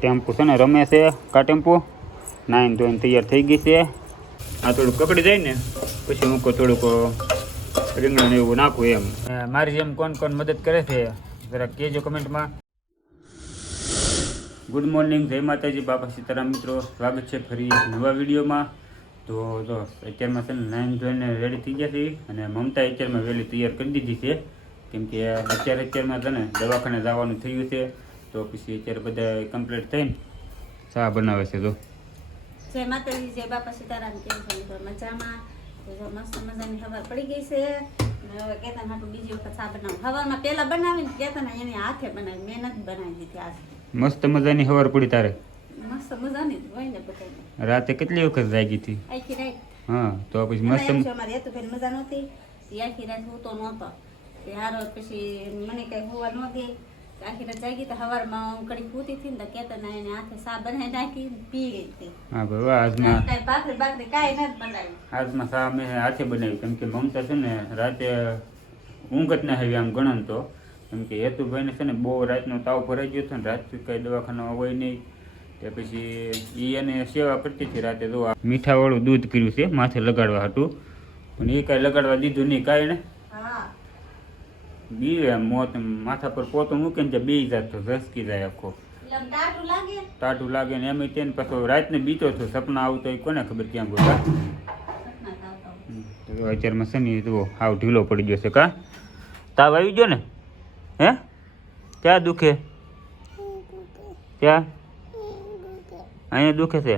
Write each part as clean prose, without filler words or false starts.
Tempo છે ને રમે છે કા ટેમ્પો નાઈન ધોઈને તૈયાર થઈ ગઈ છે. આ થોડુંક કકડી જાય ને પછી હું થોડુંક રીંગણ એવું નાખું એમ. મારી જેમ કોણ કોણ મદદ કરે છે જરાક કહેજો કમેન્ટમાં. ગુડ મોર્નિંગ, જય માતાજી, બાપા સીતારામ મિત્રો, સ્વાગત છે ફરી નવા વિડીયોમાં. તો જો અત્યારમાં છે ને નાઈન ધોઈને રેડી થઈ ગયા છે અને મમતા અત્યારમાં વહેલી તૈયાર કરી દીધી છે કેમ કે અત્યારમાં છે ને દવાખાને જવાનું થયું છે. તો પછી અત્યારે બધા કમ્પ્લીટ થઈને ચા બનાવે છે. તો જય માતાજી, જય બાપા સીતારામ. કેમ છો મજામાં? તો જો મસ્ત મજાની ખબર પડી ગઈ છે. હવે કેતન હાટું બીજી વખત ચા બનાવું. સવારમાં પહેલા બનાવીને કેતન એની હાથે બનાવી, મેં નથી બનાવી દીધી આજે. મસ્ત મજાની ખબર પડી તારે? મસ્ત મજાની જ હોય ને બધાને. રાતે કેટલી વખત જાગી હતી? આખી રાત. હા તો પછી મસ્ત. અમારે હેતુભાઈ મજા નહોતી, આખી રાત હું તો નહોતો. હારો પછી મને કઈ હોવા નહોતી, આખી રાત જાગી તો સવારમાં હું કડી પૂતી હતી ને તો કેતન એને હાથે ચા બનાવી નાખી પી ગઈ હતી. હા બાબા આજમાં ભાખરી બાખરી કાંઈ નથી બનાવી. આજમાં ચા મેં હાથે બનાવી કેમ કે મમતા છે ને રાતે ઊંઘ જ ના આવી આમ ગણન તો કેમ કે હેતુભાઈને છે ને બહુ રાતનો તાવ ભરાઈ ગયો હતો ને રાત કંઈ દવાખાના હોય નહીં. તે પછી એને સેવા કરતી હતી રાતે. તો મીઠાવાળું દૂધ કર્યું છે માથે લગાડવા હતું પણ એ કાંઈ લગાડવા દીધું નહીં કાંઈ ને. બીવે મોત માથા પર પોતો મૂકે ને બે જાત તો ઝસકી જાય આખો ટાટું લાગે ને એમ તેને પાછો રાતને બીતો હતો સપના આવતો એ કોને ખબર ક્યાં ગયો. અત્યારમાં છે ને તો હાવ ઢીલો પડી ગયો છે. કા તાવ આવી ગયો ને? હે ક્યાં દુખે? ક્યાં અહીંયા દુખે છે?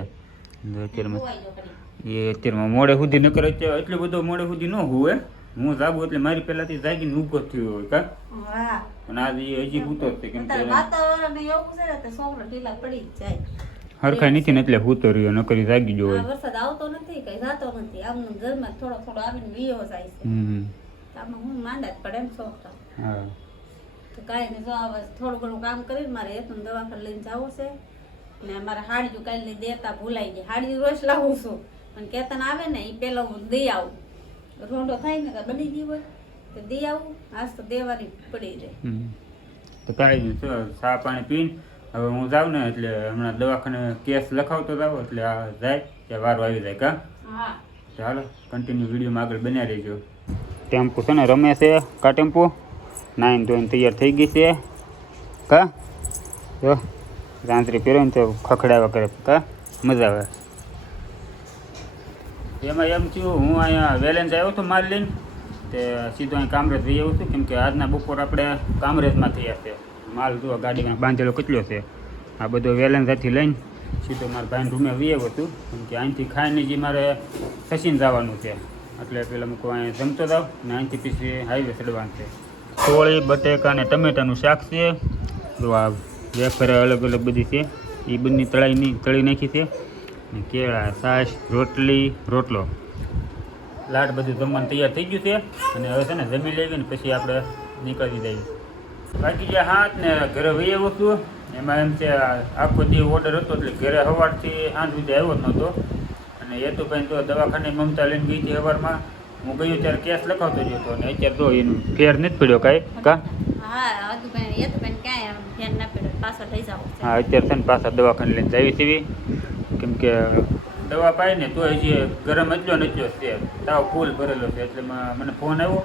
અત્યારમાં મોડે સુધી ન કરે એટલું બધું મોડે સુધી ન હુએ. હું જાગું એટલે મારી પહેલાથી જાગીને ઊભો થયો હોય. કા પણ આજે હજી હૂતો જ છે કેમ કે વાતાવરણ એવું છે ને તો છોકરો ઢીલા પડી જ જાય. હરખાઈ નથી ને એટલે હૂતો રહ્યો નકરી જાગી ગયો હોય. વરસાદ આવતો નથી, કઈ જાતો નથી, આમ ઘરમાં થોડો થોડો આવીને વીયો જાય છે. આમાં હું માંડા જ પડે એમ છોકરા. હા તો કાંઈ નહીં, જો હવે થોડું ઘણું કામ કરીને મારે હેતું દવાખાને લઈને જવું છે ને મારે હાડીયું કાલે દેતા ભૂલાઈ ગઈ. હાડીયું રોજ લાવું છું પણ કેતન આવે ને એ પેલા હું દઈ આવું. રોંઢો થાય ને બની ગયું હોય તો દઈ આવું. આજ તો દેવાની પડી રહે. તો કાંઈ નહીં, ચા પાણી પીને હવે હું જાઉં ને એટલે હમણાં દવાખાને કેસ લખાવતો જાવ એટલે આ જાય ત્યાં વારો આવી જાય. કા હા ચાલો કન્ટિન્યુ વિડીયોમાં આગળ બન્યા રહીજો. ટેમ્પો છે ને રમે છે કા ટેમ્પો નાઈન ધોઈને તૈયાર થઈ ગઈ છે. કા જો રાંતરી પહેરો ને તો ખખડાવા કરે. કા મજા આવે. એમાં એમ થયું હું અહીંયા વેલેન્સ આવ્યો હતો માલ લઈને તે સીધો અહીં કામરેજ જઈ આવ્યો છું કેમ કે આજના બપોર આપણે કામરેજમાં થયા છે. માલ જો ગાડીમાં બાંધેલો કેટલો છે. આ બધો વેલેન્સથી લઈને સીધો મારા ભાઈને રૂમે વી આવ્યો હતું કેમ કે અહીંથી ખાઈને જે મારે સચીન જવાનું છે એટલે પેલા મૂકો અહીંયા જમતો જાવ ને અહીંથી પછી હાઈવે ચડવાનું છે. કોળી બટેકા અને ટમેટાનું શાક છે. જો આ વેફર અલગ અલગ બધી છે એ બધી તળી નાખી છે. કેળા, છાશ, રોટલી, રોટલો, લાડ બધું જમવાનું તૈયાર થઈ ગયું છે અને હવે છે ને જમી લેવી ને પછી આપણે નીકળી જઈએ. બાકી જે હાથ ને ઘરે વહી આવ્યો છું એમાં એમ છે આખો દિવસ ઓર્ડર હતો એટલે ઘરે સવારથી સાંજ સુધી આવ્યો જ નહોતો અને હેતુભાઈ તો દવાખાને મમતા લઈને ગઈ હતી સવારમાં. હું ગયો ત્યારે કેસ લખાવતો જ હતો અને અત્યારે તો એનું ફેર નથી પડ્યો કાંઈ. કા હા અત્યારે છે ને પાછા દવાખાને લઈને જાવી સીવી કેમ કે દવા પાઈ ને તો હજી ગરમ એટલો ને એટલો છે, તાવ ફૂલ ભરેલો છે એટલે મને ફોન આવ્યો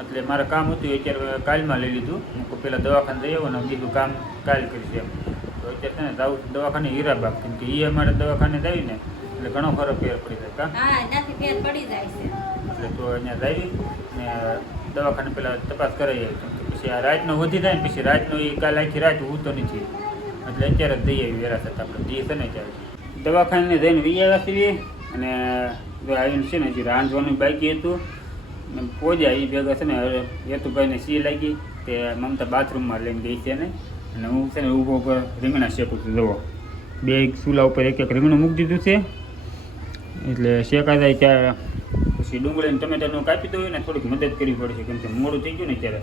એટલે મારે કામ હતું અત્યારે કાલમાં લઈ લીધું. હું પહેલાં દવાખાને જઈ આવ્યો ને બીજું કામ કાલ કરીશ એમ. તો અત્યારે છે ને જાઉં દવાખાને હીરાબાગ કેમ કે એ અમારે દવાખાને જાવી ને એટલે ઘણો ખરો ફેર પડી જાય. ફેર પડી જાય છે એટલે તો અહીંયા જાવી ને દવાખાને પહેલાં તપાસ કરાવી આવી કેમ કે પછી આ રાતનો વધી જાય ને પછી રાતનો એ કાલ આખી રાત ઉતો નથી એટલે અત્યારે જ જઈ આવી વેરાસત આપણે જઈએ છે ને ત્યારે દવાખાને જઈને વી આવ્યા છીએ અને જો આવીને છે ને હજી રાંધવાનું બાકી હતું ને પહોંચ્યા એ ભેગા છે ને હેતુભાઈને સી લાગી તે મમતા બાથરૂમમાં લઈને ગઈ છે ને અને હું છે ને ઊભો ઉપર રીંગણા શેકું છું. જુઓ બે ચૂલા ઉપર એક એક રીંગણું મૂકી દીધું છે એટલે શેકા જાય ત્યારે પછી ડુંગળી અને ટમેટાનું કાપી દઉં ને થોડીક મદદ કરવી પડશે કેમ કે મોડું થઈ ગયું ને ત્યારે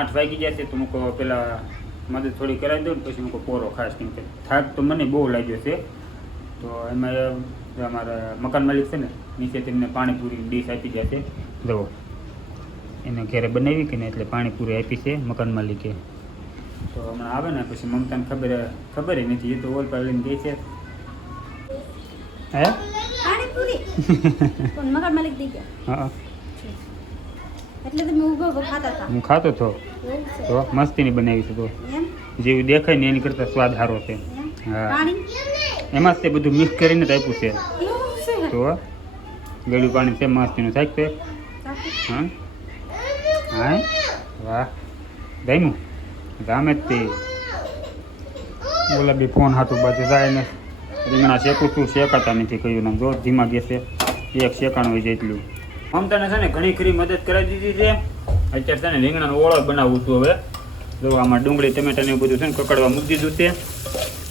8 વાગી જશે તો મૂકો પહેલાં મદદ થોડી કરાવી દઉં ને પછી મૂકો પોરો ખાસ કેમ કે થાક તો મને બહુ લાગ્યો છે. તો એમાં અમારા મકાન માલિક છે ને નીચેથી એમને પાણીપુરી ડીશ આપી ગયા છે. જુઓ એને ઘરે બનાવી કે ને એટલે પાણીપુરી આપી છે મકાન માલિકે. તો હમણાં આવે ને પછી મમતાને ખબર નથી, એ તો ઓલ પર લઈને ગઈ છે. હે પાણીપુરી પણ મગર માલિક દી ગયા હા એટલે તમે ઊભા ઊભા ખાતા હતા. હું ખાતો હતો એવું છે તો મસ્તીની બનાવી છે. તો એમ જેવું દેખાય ને એની કરતાં સ્વાદ સારો છે. એમ હા પાણી એમાં જ તે બધું મિક્સ કરીને જ આપ્યું છે. એવું છે તો ગળ્યું પાણી છે મસ્તીનું થાય છે. હા હા વાહ ગમ્યું ગામે જ તે ગુલાબી ફોન હાથું બાજુ જાય ને રીંગણા શેકું છું, શેકાતા નથી કહ્યું નામ જો ધીમા ગેસે એક શેકાણું હોય જેટલું. મમતાને છે ને ઘણી ખરી મદદ કરાવી દીધી છે. અત્યારે છે ને રીંગણાનો ઓળો બનાવું છું. હવે જો આમાં ડુંગળી ટમેટાને એવું બધું છે ને કકડવા મૂકી દીધું છે,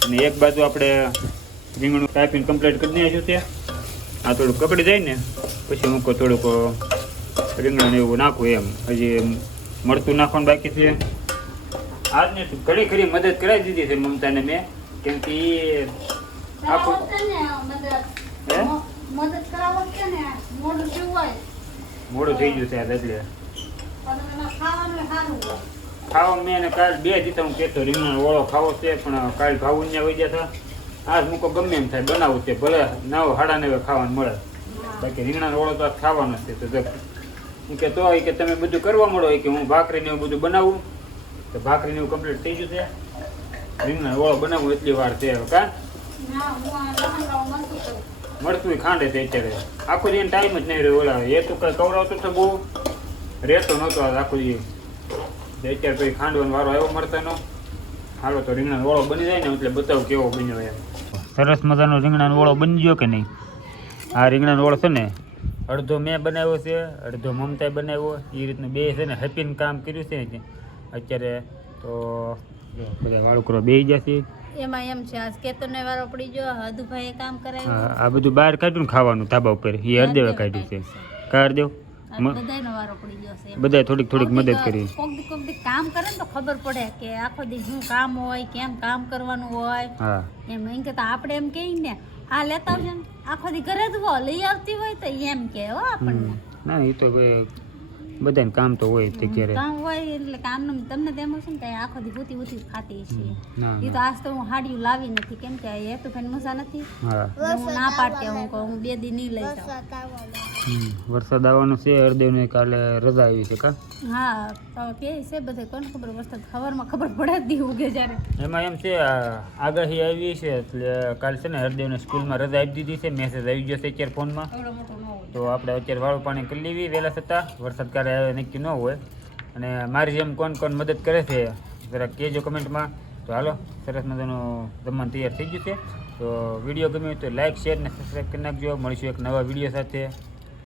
અને એક બાજુ આપણે રીંગણું કાપીને કમ્પ્લીટ કરી નાખ્યું છે. આ થોડું કકડી જાય ને પછી મૂકો થોડુંક રીંગણાને એવું નાખવું. એમ હજી મરચું નાખવાનું બાકી છે. આજને ઘણી ખરી મદદ કરાવી દીધી છે મમતાને મેં, કેમ કે એ આખું હે મદદ કરાવો કે ને મોઢું જેવું હોય મોડું થઈ ગયું છે આજ એટલે પણ એમાં ખાવાનું સારું હોય. ખાવા મેં એને કાલ 2 દીધા હું કહેતો રીંગણાનો ઓળો ખાવો છે, પણ કાલ ભાવ ઉન્યા વહી ગયા હતા. આજ મૂકો ગમે એમ થાય બનાવું છે, ભલે 9-9:30 ખાવાનું મળે, બાકી રીંગણાનો ઓળો તો આજ ખાવાનો જ છે. તો જો હું કે તો કે તમે બધું કરવા મળો કે હું ભાખરીને એવું બધું બનાવું, તો ભાખરીને એવું કમ્પ્લીટ થઈ ગયું છે. રીંગણાનો ઓળો બનાવવું એટલી વાર છે હવે કા ના હું આ લહંગાઓ નથી કરું. મળતું ખાંડે છે અત્યારે આખો દિવસ ટાઈમ જ નહીં રહ્યો. ઓલા એ તો કઈ કવરાવતો તો બહુ રહેતો નહોતો આજ આખો દિવસ. અત્યારે પછી ખાંડવાનો વારો આવ્યો મળતાનો. હાલો તો રીંગણાનો ઓળો બની જાય ને એટલે બતાવું કેવો બન્યો એમ. સરસ મજાનો રીંગણાનો ઓળો બની ગયો કે નહીં? આ રીંગણાનો ઓળો છે ને અડધો મેં બનાવ્યો છે, અડધો મમતાએ બનાવ્યો. એ રીતનું બે છે ને હેપીને કામ કર્યું છે ને અત્યારે. તો બધા વાળું કરવા બેસી જશે. એમાં એમ છે આજ કેતનને વારો પડી ગયો, હદુભાઈએ કામ કરાવ્યું. આ બધું બહાર કાઢ્યું ને ખાવાનું ધાબા ઉપર એ હરદેવે કાઢ્યું છે. કા હરદેવ બધાયનો વારો પડી ગયો છે. બધાએ થોડીક થોડીક મદદ કરી. કોક દી કામ કરે ને તો ખબર પડે કે આખો દી શું કામ હોય, કેમ કામ કરવાનું હોય. હા એમ કે આપણે એમ કહીએ ને આ લેતા આવજો ને આખો દી ઘરે જ હો લઈ આવતી હોય તો એમ કે હો આપણને. ના એ તો બધાને કામ તો હોય તે ક્યારે કામ હોય એટલે કામનું તમને તેમ હશે ને કે આખો દી ઊતી ખાતી છે. ના એ તો આજ તો હું હાડિયું લાવી નથી, કેમ કે એ તો ફેન મજા નથી. હા હું ના પાડતી હું કહું હું 2 દી નહીં લઈ જાઉં. વરસાદ આવવાનો છે. હરદેવને કાલે રજા આવી છે કા? હા તો કે છે બધે કોને ખબર, વરસાદ ખબરમાં ખબર પડે દી ઉગે જ્યારે. એમાં એમ છે આગાહી આવી છે એટલે કાલે છે ને હરદેવને સ્કૂલમાં રજા આપી દીધી છે. મેસેજ આવી ગયો છે અત્યારે ફોનમાં. એવડો મોટો ન હોય તો આપણે અત્યારે વાળું પાણી કરી લેવી વહેલા થતાં, વરસાદ ક્યારે આવે નક્કી ન હોય. અને મારી જેમ કોણ મદદ કરે છે જરાક કહેજો કમેન્ટમાં. તો હાલો સરસ મજાનું જમવાનું તૈયાર થઈ ગયું છે. તો વિડીયો ગમ્યો તો લાઇક શેર ને સબસ્ક્રાઈબ કરી નાખજો. મળીશું એક નવા વિડીયો સાથે.